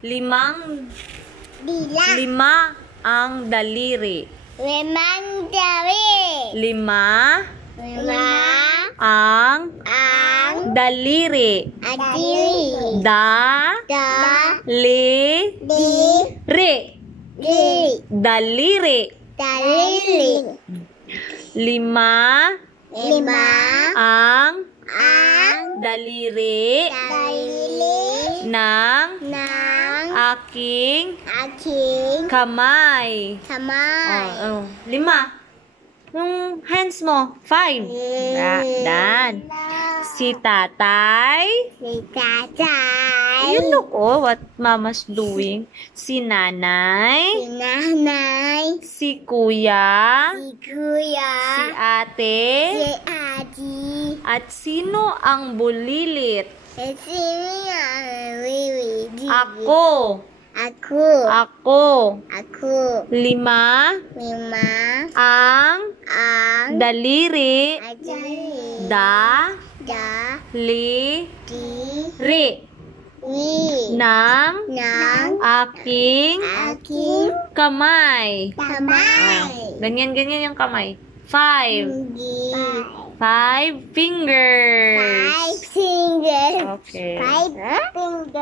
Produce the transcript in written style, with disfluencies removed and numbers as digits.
Lima ang daliri. Limang daliri. Lima ang daliri. Adiri. Daliri. Daliri. Daliri. Lima ang daliri ng aking kamay. Lima. Yung hands mo. 5. Dan. Si tatay. You look, what mama's doing. Si nanay. Si kuya. Si ate. At sino ang bulilit? Ako. Lima ang daliri. Daliri ng aking kamay. Ganyan yung kamay. 5 fingers. Five fingers. Okay. Five fingers.